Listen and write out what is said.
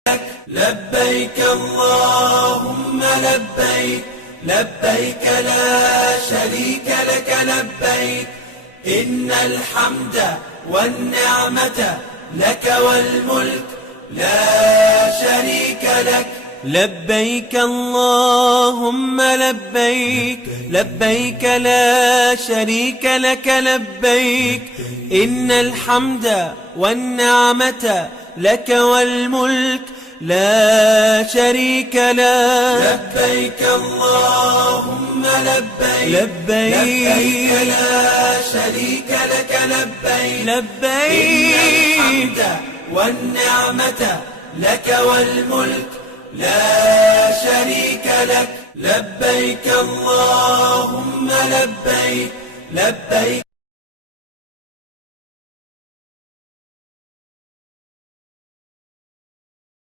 لبيك اللهم لبيك، لبيك لا شريك لك لبيك، إن الحمد والنعمة لك والملك لا شريك لك. لبيك اللهم لبيك، لبيك لا شريك لك لبيك، إن الحمد والنعمة لك والملك لا شريك لك. لبيك اللهم لبيك، لبيك لا شريك لك لبيك، لبيك إن الحمد والنعمة لك والملك لا شريك لك. لبيك اللهم لبيك، لبيك